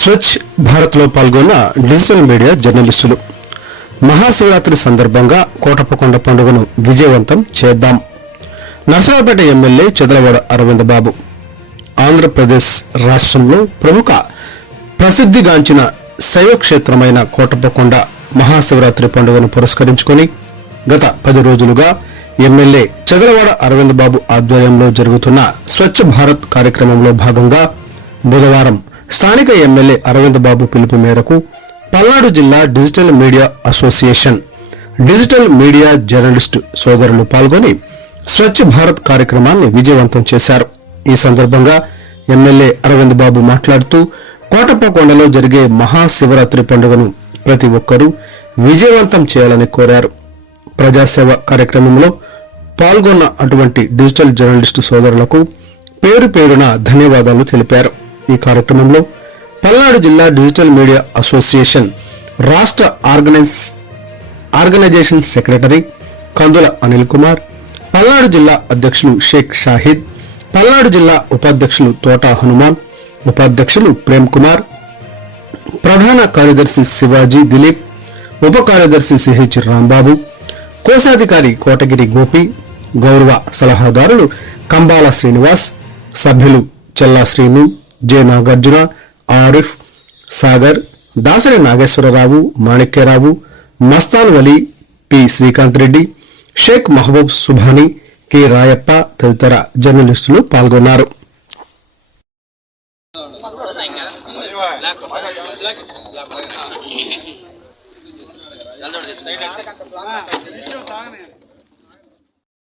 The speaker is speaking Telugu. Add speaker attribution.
Speaker 1: స్వచ్ఛ్ భారత్లో పాల్గొన్న డిజిటల్ మీడియా జర్నలిస్టులు. మహాశివరాత్రి సందర్భంగా కోటప్పకొండ పండుగను విజయవంతం చేద్దాం. నర్సరావుపేట ఎమ్మెల్యే చెదలవాడ అరవింద్ బాబు. ఆంధ్రప్రదేశ్ రాష్ట్రంలో ప్రముఖ ప్రసిద్ధిగాంచిన శైవక్షేత్రమైన కోటప్పకొండ మహాశివరాత్రి పండుగను పురస్కరించుకుని గత పది రోజులుగా ఎమ్మెల్యే చదలవాడ అరవింద్ బాబు ఆధ్వర్యంలో జరుగుతున్న స్వచ్ఛ భారత్ కార్యక్రమంలో భాగంగా బుధవారం స్థానిక ఎమ్మెల్యే అరవింద్ బాబు పిలుపు మేరకు పల్నాడు జిల్లా digital media association digital media journalist సోదరులు పాల్గొని స్వచ్ఛ భారత్ కార్యక్రమాన్ని విజయవంతం చేశారు. ఈ సందర్భంగా ఎమ్మెల్యే అరవింద్ బాబు మాట్లాడుతూ కోటప్పకొండలో జరిగే మహాశివరాత్రి పండుగను ప్రతి ఒక్కరూ విజయవంతం చేయాలని కోరారు. ప్రజాసేవ కార్యక్రమంలో పాల్గొన్న అటువంటి డిజిటల్ జర్నలిస్టు సోదరులకు పేరు పేరున ధన్యవాదాలు తెలిపారు. ఈ కార్యక్రమంలో పల్నాడు జిల్లా డిజిటల్ మీడియా అసోసియేషన్ రాష్ట్ర organise organisation secretary Kandula Anil Kumar Palnadu జిల్లా అధ్యక్షులు షేక్ షాహిద్ పల్నాడు జిల్లా ఉపాధ్యక్షులు తోట హనుమాన్ ఉపాధ్యక్షులు ప్రేమ్ కుమార్ ప్రధాన కార్యదర్శి శివాజీ దిలీప్ ఉప కార్యదర్శి సిహెచ్ రాంబాబు కోశాధికారి కోటగిరి గోపి గౌరవ సలహాదారులు కంబాల శ్రీనివాస్ సభ్యులు Chella Srinu J Nagarjuna Arif Sagar Dasari Nageswara Rao Manikya Rao Mastan Vali P Srikanth Reddy Shaik Mahaboob Subhani K Rayappa తదితర జర్నలిస్టులు పాల్గొన్నారు